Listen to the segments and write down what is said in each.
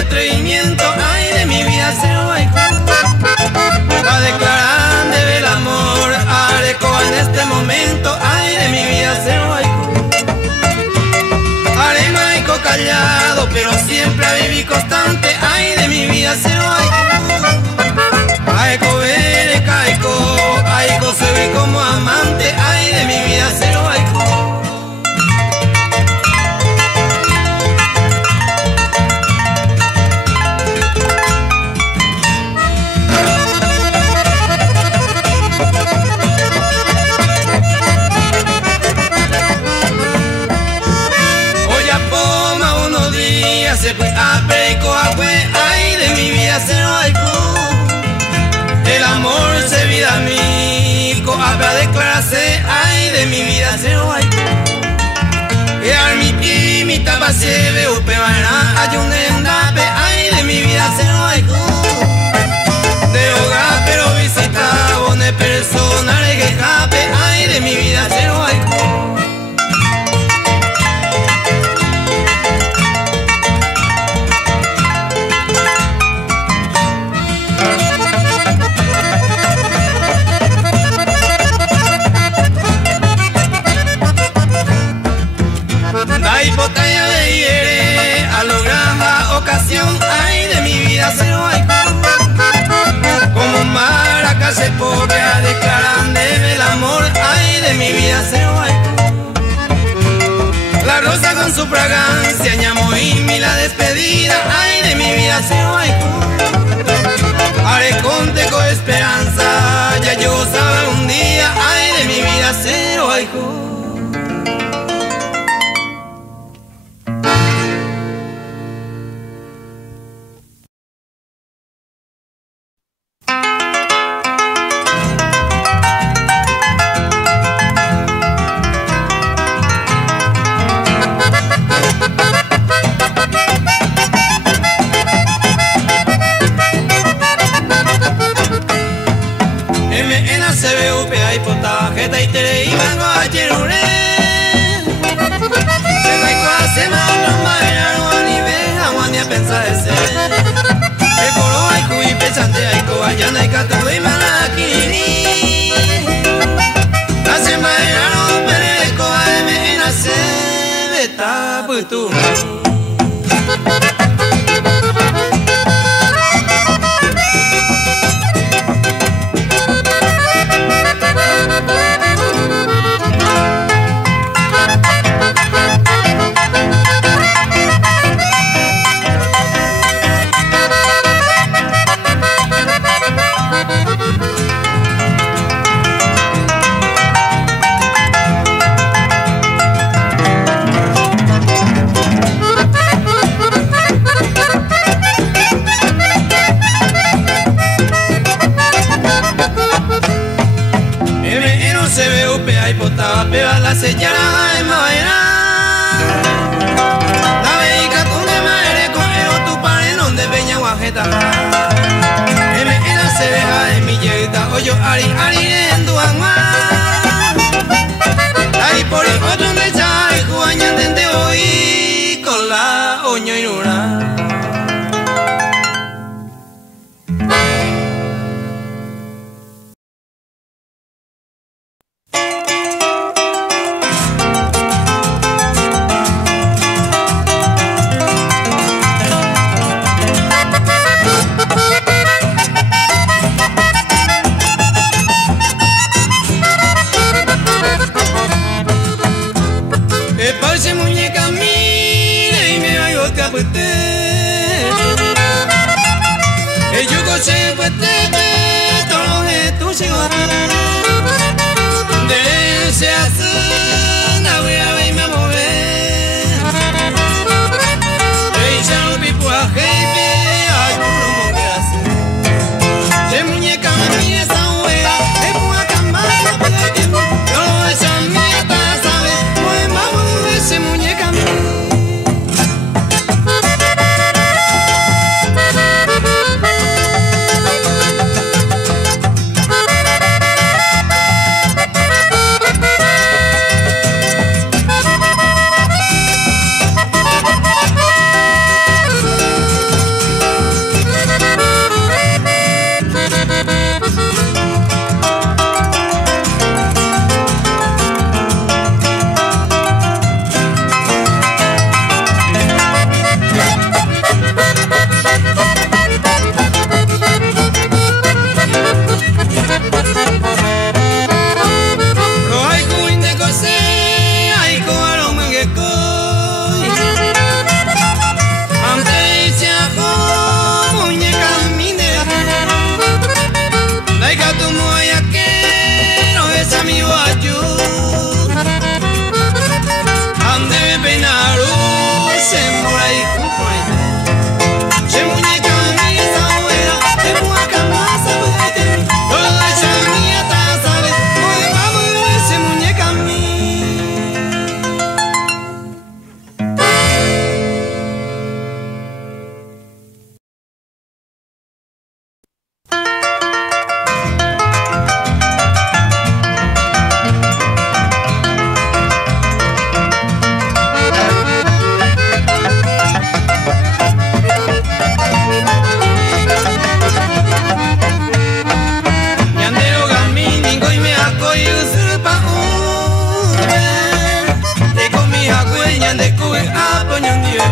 atrevimiento, ay de mi vida cero haiku. A declarar de el amor, areco en este momento, ay de mi vida cero haiku. Haré maico callado, pero siempre a vivir constante, ay de mi vida cero haiku. Aiko vere kaiko, aiko se vi como amante, ay de mi vida cero haiku. Se fue a Perico a fue, ay de mi vida cero haiku. El amor se vida mico, a declararse, ay de mi vida cero haiku. Y armi mi tapa se ve upe vaina ayunendape, ay de mi vida cero haiku. De hogar pero visita bone persona que jape, ay de mi vida cero haiku. Ay, botella de hiere, a lograr la ocasión, ay de mi vida cero haiku. Como maraca se poca, declaran el amor, ay de mi vida cero haiku. La rosa con su fragancia, ñamoimi la despedida, ay de mi vida cero haiku. Haré conte con esperanza, ya yo sabe un día, ay de mi vida cero haiku.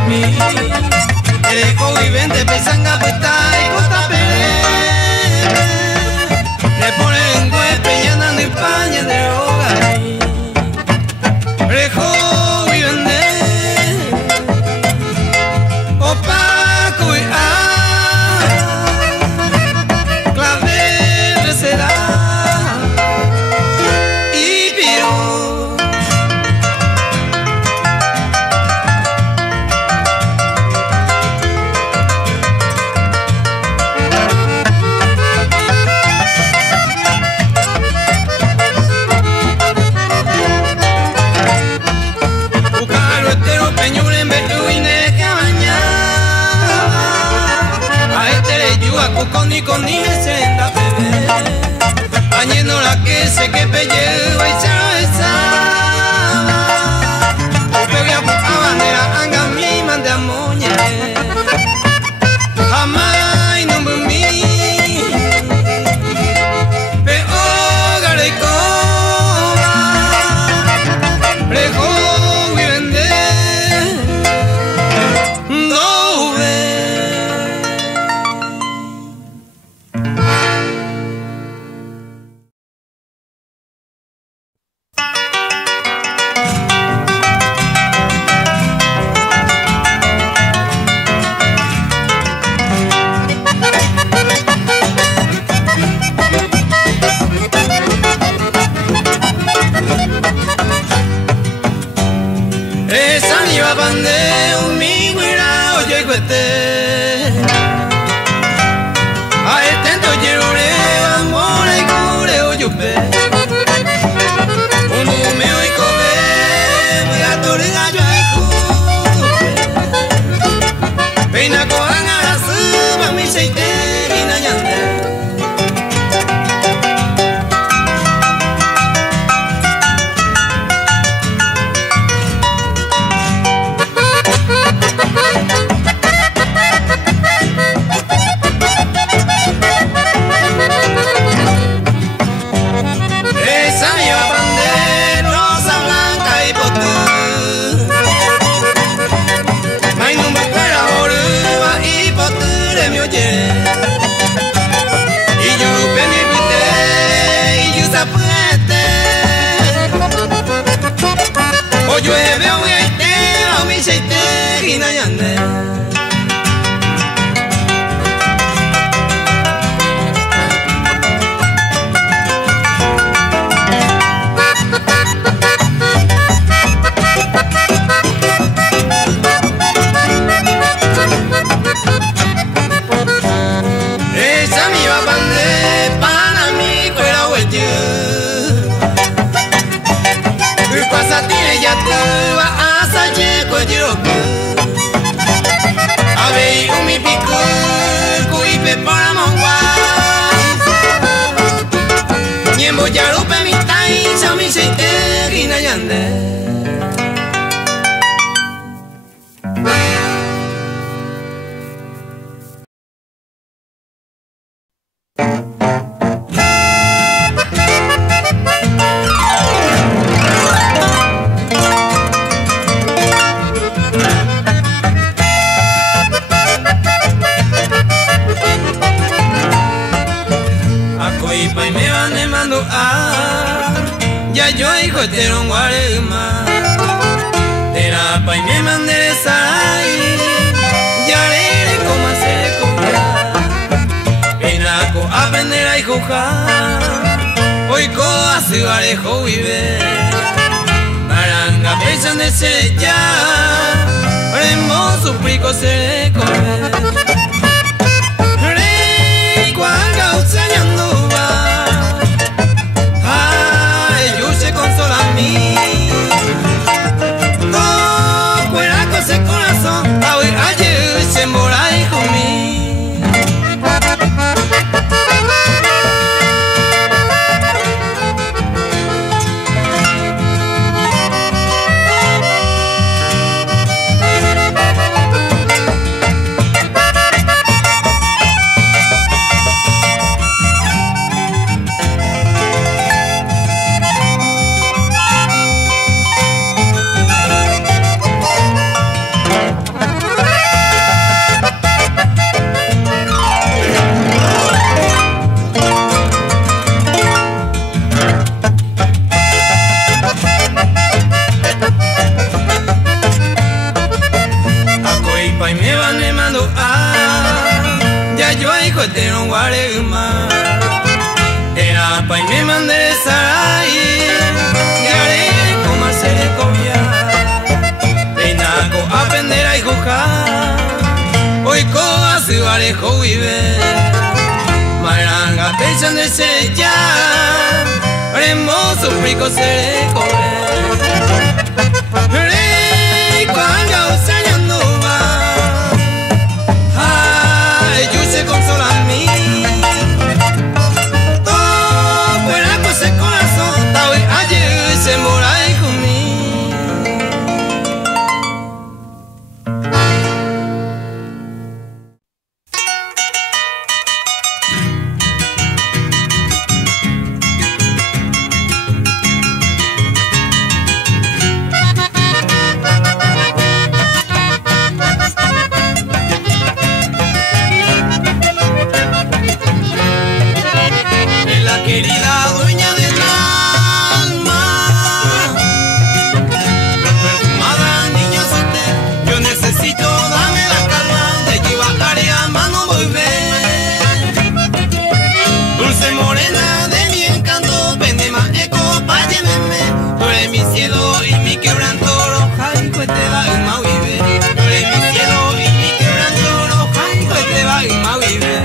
mi Ereco vivente pesanga peta y cota pere Le ponen huepe y andan en paña de hogar Rejo vivente Opaco y clave de seda y piro Bucalo estero peñure en beluine cabaña A este le yua con ni senda bebé Añendo la que se que pelle y cerveza Peguea a bandera anga mi mande a moñe Amai no me mi Pe hogar y coba Prejo y vende No ve Esa ni va pande un miguira oye cuete A este entoyerore amor y cure oyupe Un humeo y cobe muy a torre gallo a Peina cojan a la suba mi seite y nañante Esa lleva pan de rosa blanca y potú May no me fuera oruba y potú de mi oye Y yo rupe mi pite y yo zapuete O llueve o gaite o mi seite y nañande Esa mi va pande para mí fuera huello Y pasa tiene ya te va a salir cuello A ver un mi pico cuipe para mongua Y en boyarupe mi taisa mi seite y nayande Acoipa y me van demando Ya yo hijo te un guarema Terapa y me mandé sarai Ya le como hacer cobrar Penaco aprender a jugar Hoy coa se varejo vive Maranga pesan de ser ya Remo suplico se corre Rey cuanga usañando va Ay, yo se consola a mí No, fuera cosa corazón Hoy ayer se mora hijo mío se ya hermoso frico se come rico anga usando va ay yo se consola a mí todo fuera cosa corazón tal vez ayer se mora conmigo. Querida dueña del alma, perfumada niña soltera, yo necesito dame la calma, de equivocaré a mano volver. Dulce morena de mi encanto, vende más eco pa' llenarme, tú eres mi cielo y mi quebranto, roja y pues te va en ma vive. Tú eres mi cielo y mi quebranto, roja y pues te va en ma vive.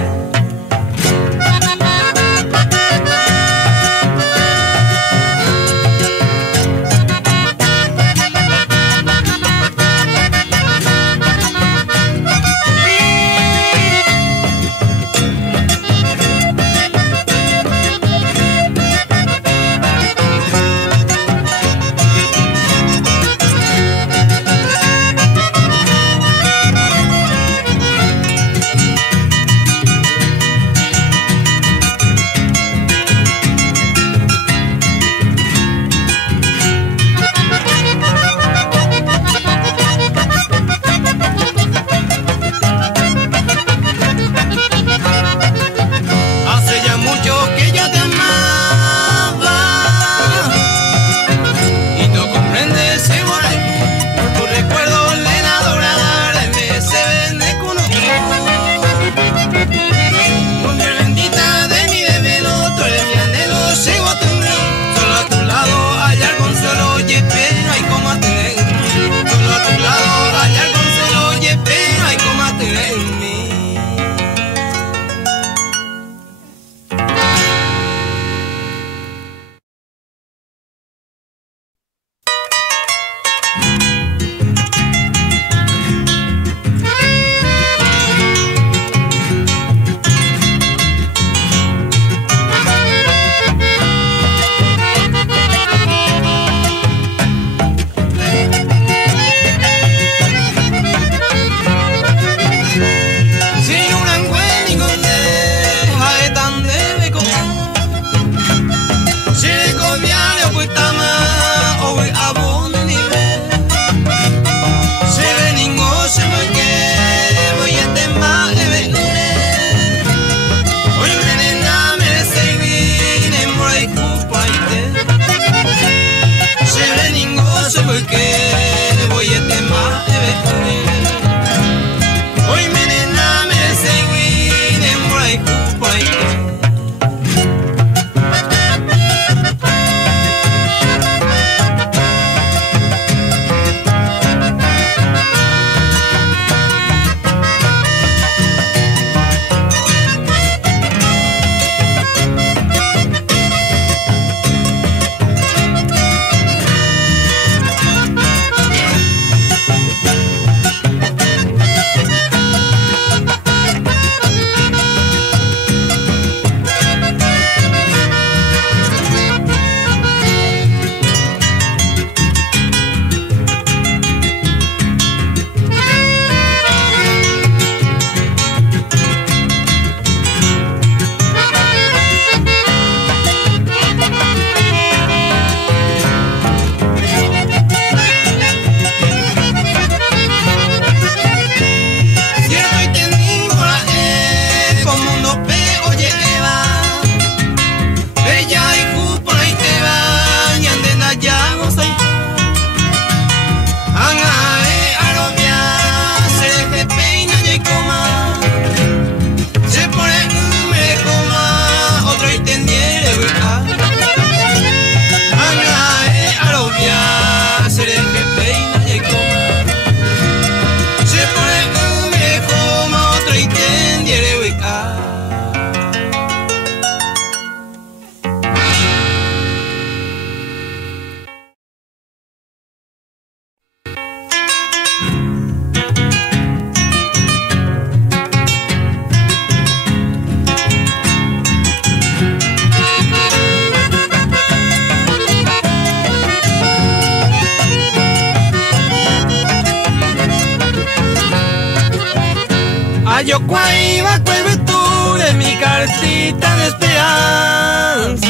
Yo cuaiba tú de mi cartita de esperanza,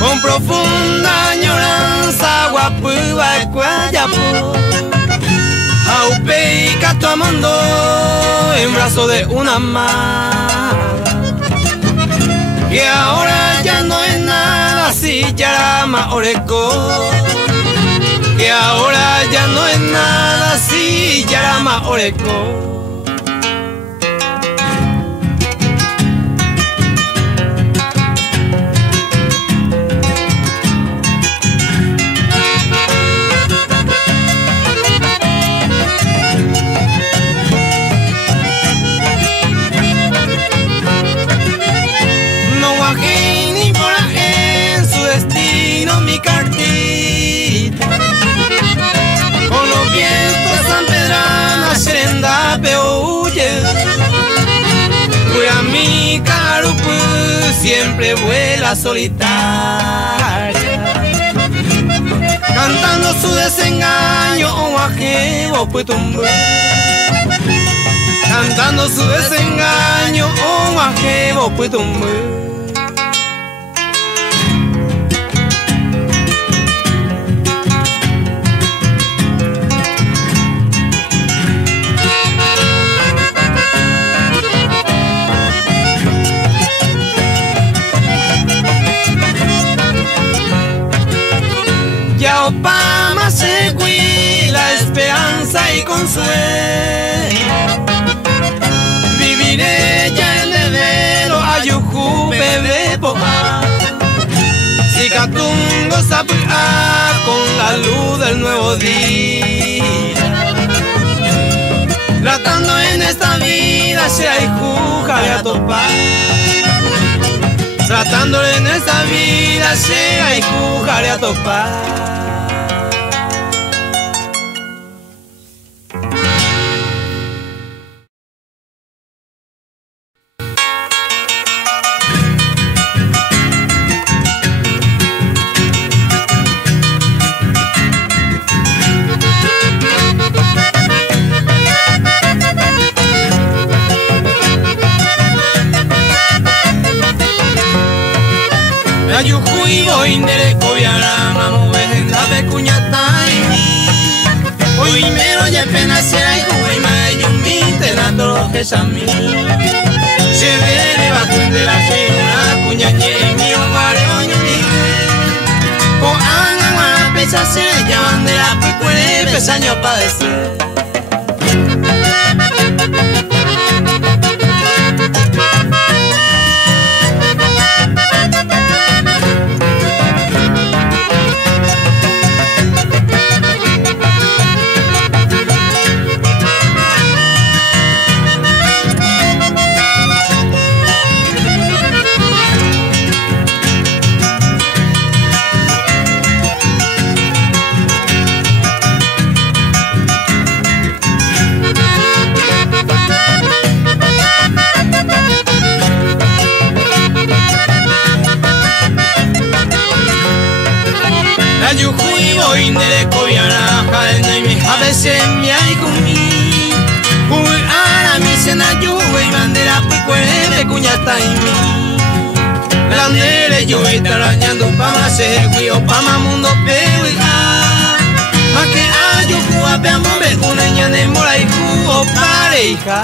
con profunda añoranza, guapuba y cuayapo. Aupe y cato amando en brazo de una amada, que ahora ya no es nada si yarama oreco, que ahora ya no es nada si yarama oreco. Pura mi carupu siempre vuela solitaria, cantando su desengaño o ajebo putumbu, cantando su desengaño o ajebo putumbu. Pama segui la esperanza y consuelo, viviré ya en enero ayuju bebé poa, si catungo sapua con la luz del nuevo día, tratando en esta vida se hay juja a topar, tratando en esta vida se hay juja a topar. Ayujuy voy nere cobiara mamu vejenda pecuñata y mi hoy mero ya pena será y jugué mayumi te dando lo que es a mí se ve batun de la cena cuñañe y mi hogar oñuni o anga pesa se llaman de la picuere pesaño padecer. Ayujuy voy nere cobiara jaena y mi jabese mi ay kumi uy ara mi sena yuwe bandera pucuere cuñata y mi la nere yo arañando pama se guio pama mundo peuiga ma que ayuju apeamo be una ñane mora y jugo pareja.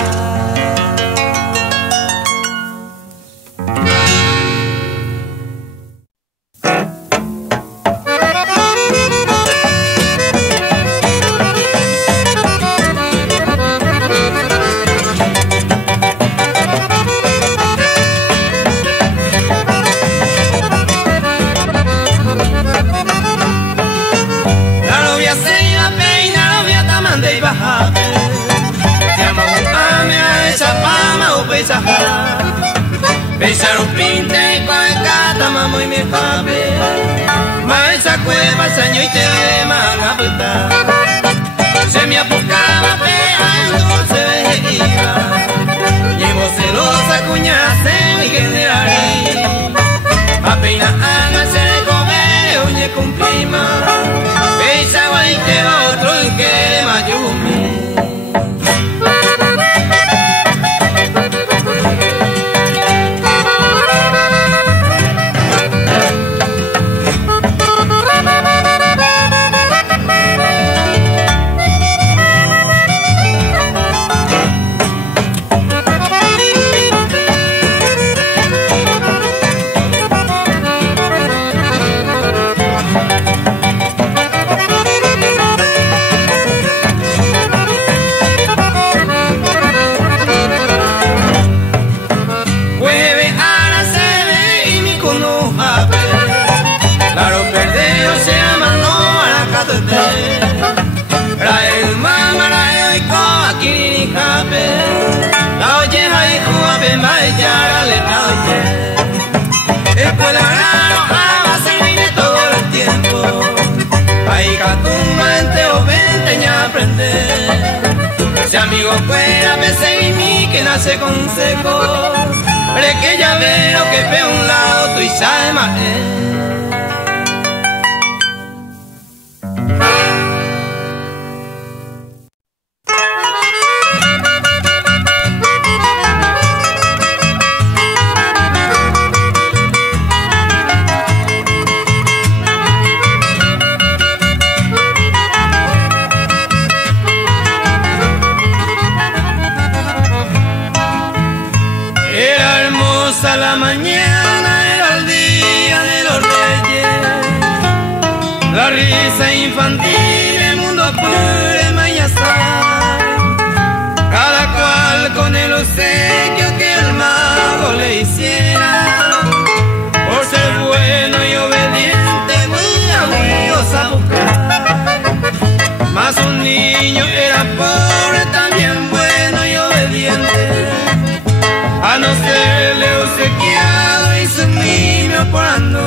Pensar un pinte con el cata mamo y mi pape ma esa cueva saño y te ve manga se me apocaba pegando se veía llevo celosa cuñace mi general apenas anga se le come oye cumplima esa guay que otro y que mayumi Rae mama rae ko akini kape. La oye hai juabe mayara le la oye. Escuela raro va a servir todo el tiempo. Ahí catumante o vente a aprender. Si amigo fuera me seguí mi que nace consejo. Pero que ya veo que pe un lado tú y sabe más. La mañana era el día de los reyes, la risa infantil, el mundo puro mañana, cada cual con el obsequio que el mago le hiciera, por ser bueno y obediente, muy amigos a buscar, mas un niño era pobre, también bueno y obediente, a no serle obsequiado y su niño por andar.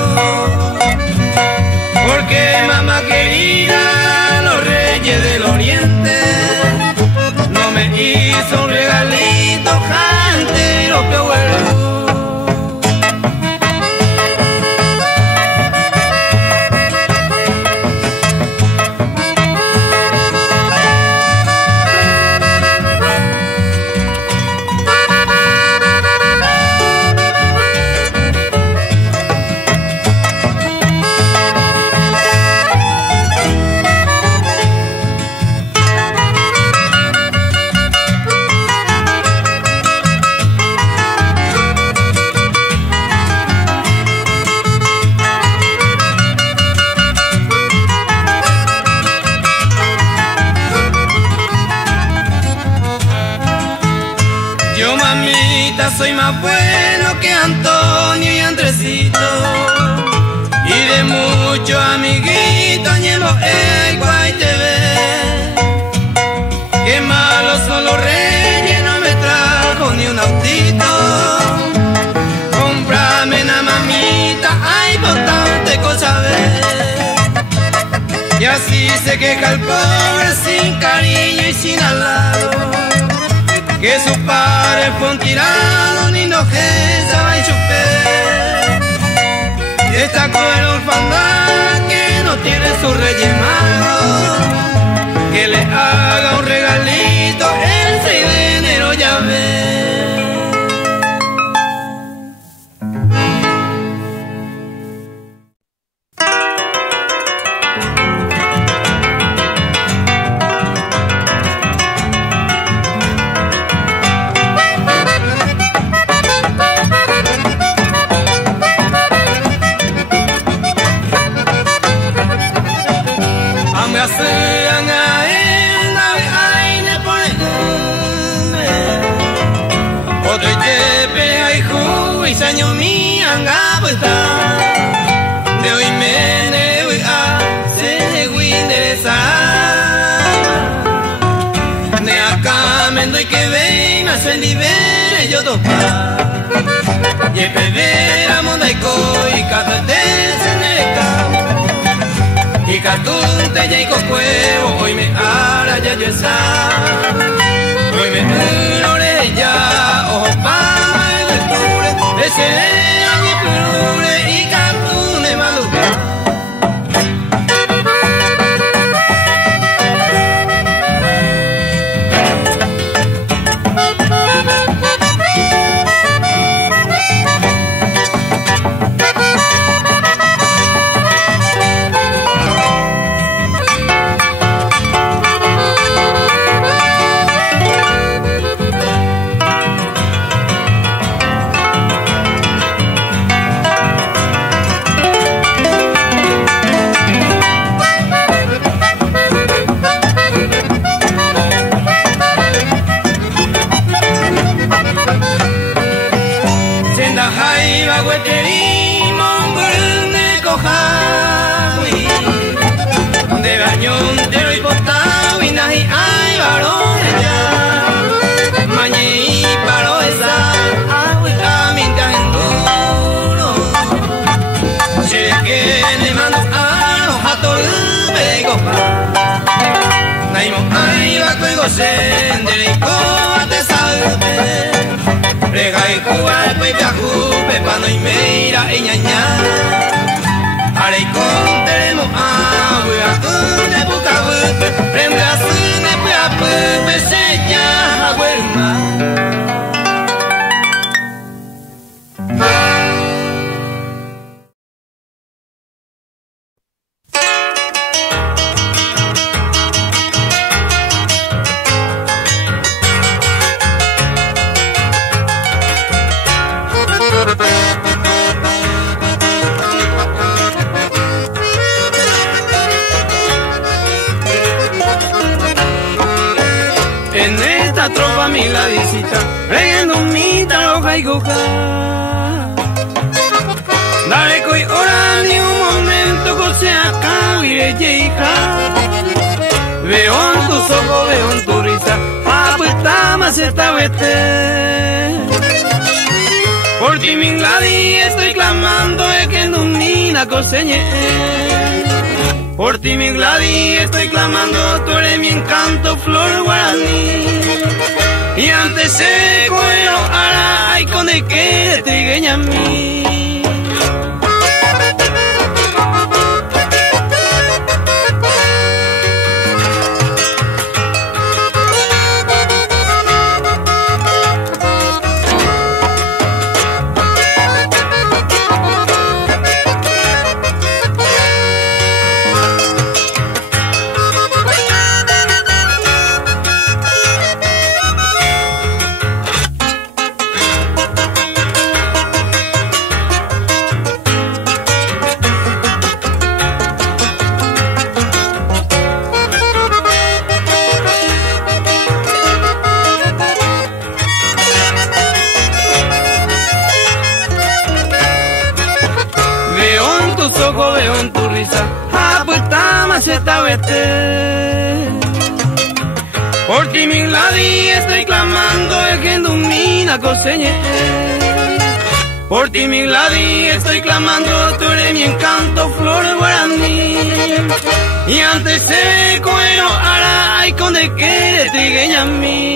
Porque mamá querida, los reyes del oriente, no me hizo un regalito, gente y lo peor. Yo mamita soy más bueno que Antonio y Andresito, y de muchos amiguitos llevo el Guay TV. Qué malos son los reyes, no me trajo ni un autito. Comprame una mamita, hay bastante cosa ver. Y así se queja el pobre sin cariño y sin halago, que su padre fue un tirano, ni no que se va a chupar. Esta cruel orfandad que no tiene su reyes magos, que le haga un regalito el 6 de enero ya ve. De hoy me voy a se enderezar. De acá me doy que ve, me hacen libere yo tocar. Y el bebé la mondaico y catate en el campo. Y cartunte y cuevo, hoy me hará ya yo esa. Hoy me enore ya, ojo pa el octubre, ese y cartune maluca. entero y potado y nahi ay varón ya mañe y paro esa agüita mientras en duro si que le mando a los jatos pego naimo ay va cuego senderico te salve rega y cuba pues viajupe pano y meira y ñaña haré con teremo agua de boca prende a cine pues seña agüerma tropa mi la visita, regando mi taroja y coca. Dale coi ora ni un momento cose acá iré hija. Veo en tus ojos, veo en tu risa, apuesta más esta vete. Por ti mi gladi estoy clamando de que no mina coseñe. Por ti mi gladi estoy clamando, tú eres mi encanto, flor guaraní. Y antes se cuero ara y con de que trigueña a mí. Veo en tu risa, apuesta más esta vete. Por ti mi gladi estoy clamando, el que domina coseñe. Por ti mi gladi estoy clamando, tú eres mi encanto, flor guaraní. Y antes se cuero ara y con de que trigueña a mí.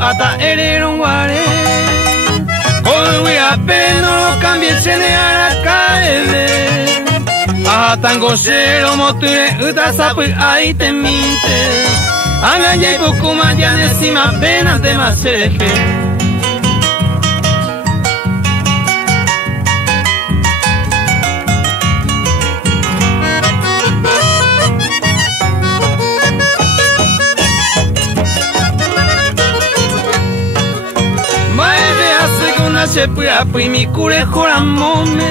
Hasta erero guare hoy apenas no lo cambie se ne ara cae hasta ngosero moture uta sapu ahí te minte hagan ya poco más ya encima apenas te maseje. Se puya pui mi cure joramome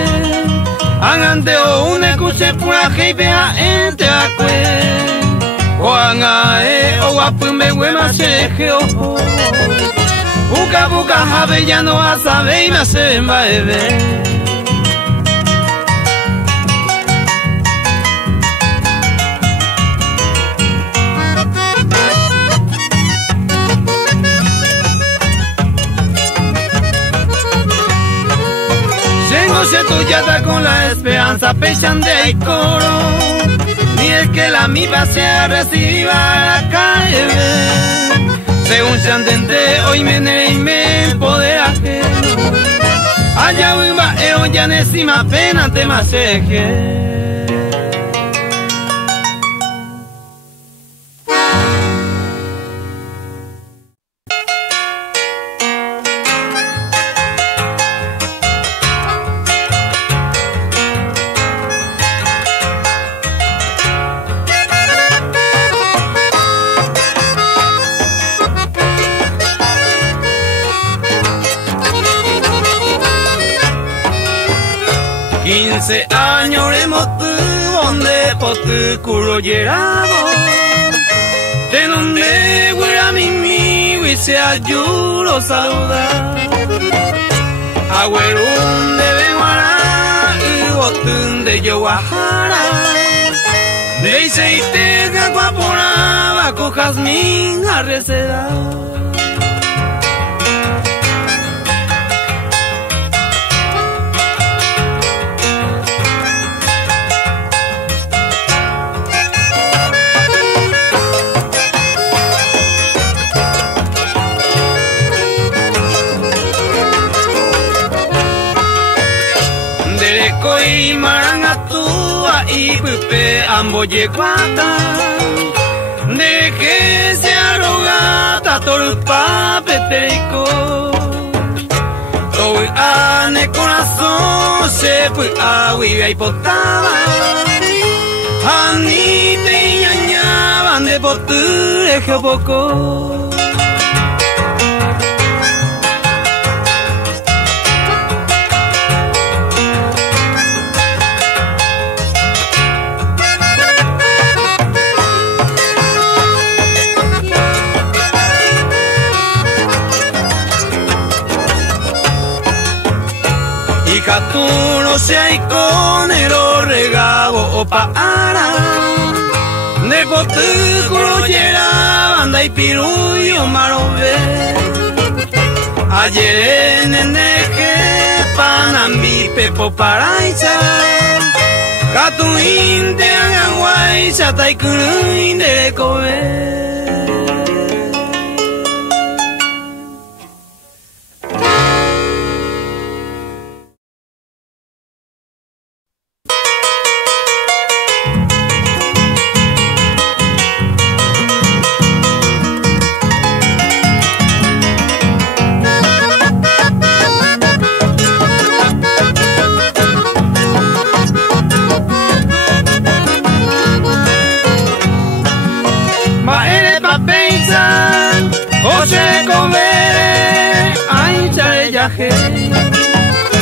angante o une kuse pura heipea ente akwe oanga o wapume wema seje o buka buka habe ya no asabe y me se maebe. Se tuyata con la esperanza pechan de coro, ni es que la mipa sea reciba la calle. Según se antente hoy me y me poder ajeno, allá viva ya encima pena te maseje. 15 años le motu donde potu culo llegamos. De donde huera mi se ayudo saluda. Agüerun de Benguara y botun de Yoguajara. De Iseite Jaguapora bajo jazmín a receda. Y marangatua y pupe amboye cuata de que se arrogata torpa peterico hoy ane corazón se fue a huiva y potaba ani te ñañaban de poture geopoco. Tú no seas con el regabo o para de potuco banda y pirullo marobe ayer en el neje panambi pepo paraisa catuín de agaguay sataicuruin de cobe.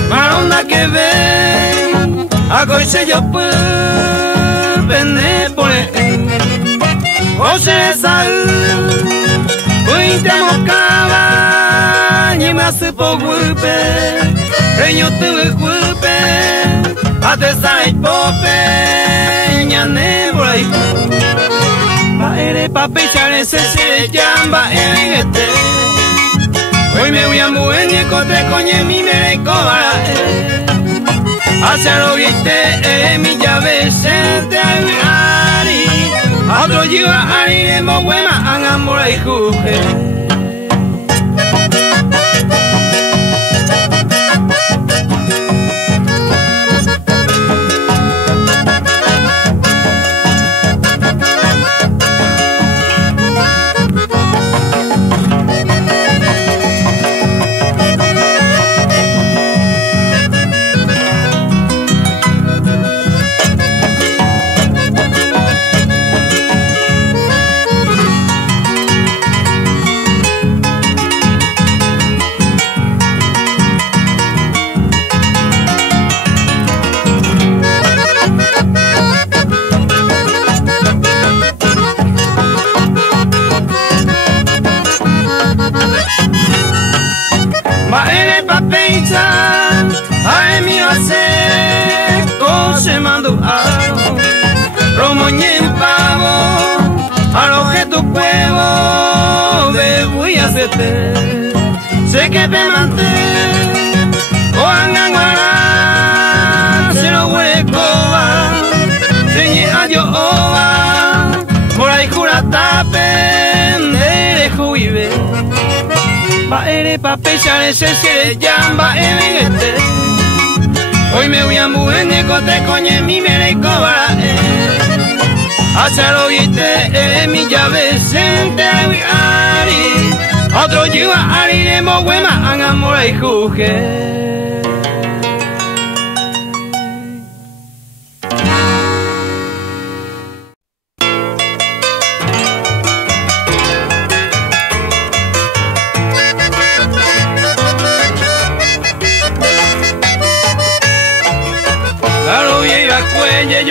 Maronda que ven, hago ese yo pues vende por él. Oye sal, hoy te moscaba, ni me hace por golpe, reño te golpe, a te sale pope, ñane por ahí. Va eres pa' pechar ese se llama en este. Hoy me voy a mover ni cote coñe mi me cobra hacia lo viste mi llave sente ari otro lleva ari de moguema angambora y juje. Sé que te manté o anganguara se lo huecoba señe a yo ova por ahí jura tapen de juive va ere pa pechar ese se llama este. Hoy me voy a mover de cote coñe mi me cobra hacia lo viste mi llave sente ari otro lleva ari de moguema angamora y juje.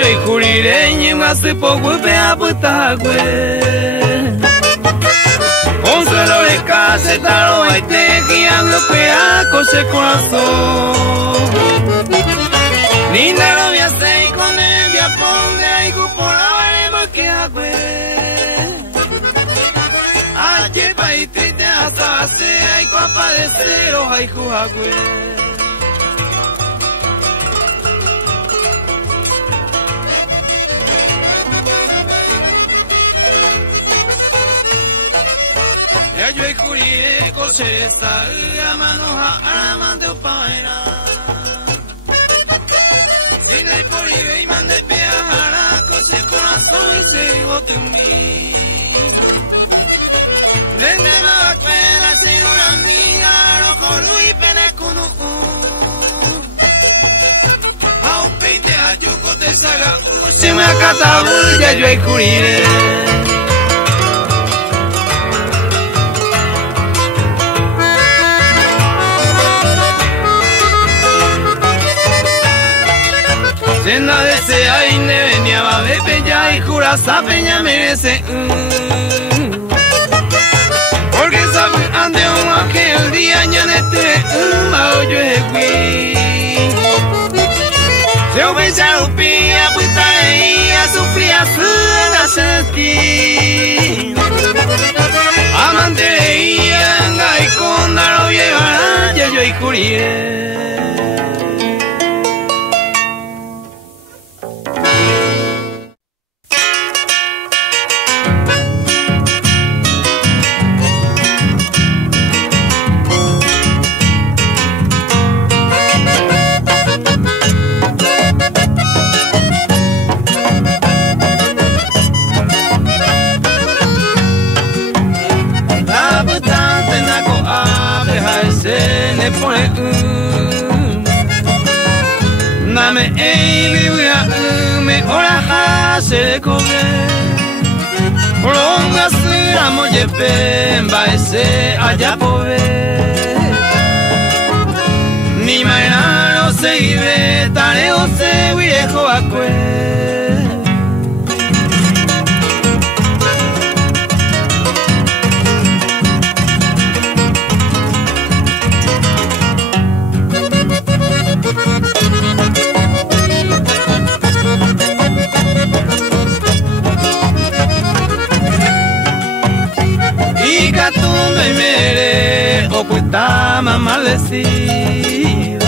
yo y curireño más se poco pea puta Consuelo de casa taro hay te guiando pea coche corazón Linda lo voy a hacer con el día ponde ahí por la barba que Ayer pa' y triste hasta hace hay copa de cero hay jugagüe Ya yo he curie coche salga mano a amante o paena Si le por ibe y mande peara coche corazón y se vote en mí Vende la cuela sin una amiga rojo Luis pene con ojo A un peite a yuco te saga se me acata ya yo he curie Senda de ese aine venía va de peña y jura esa peña merece Porque sabe ante un aquel día ñanete mao yo equi Se obesa upia puta ella sufría la senti Amante ella ngai con daro llevará ya yo y curie Dame el me ora se come Ronga se amo yepe ese allá pove Ni mañana no se ibe tareo se viejo acue Y Catundo y Mere o pues está más maldecido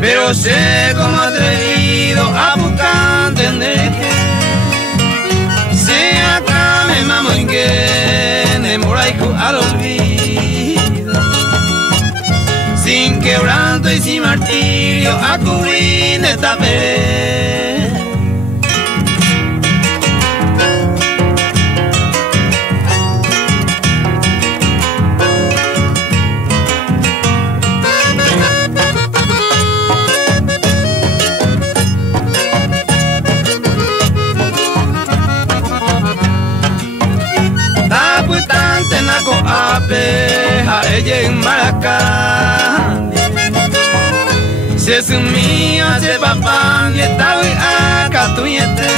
Pero sé como atrevido a buscar entender que Se acá me mamo en que ne moraico al olvido Sin quebranto y sin martirio a cubrir esta pared a ella en Maracán Se sumía se papá y estaba acá tuyete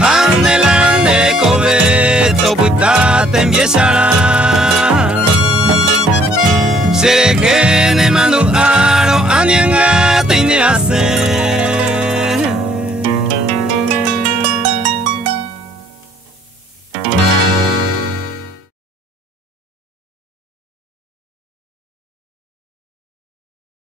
Andelande cobeto puta te empiezará Se que ne mando aro anianga te hace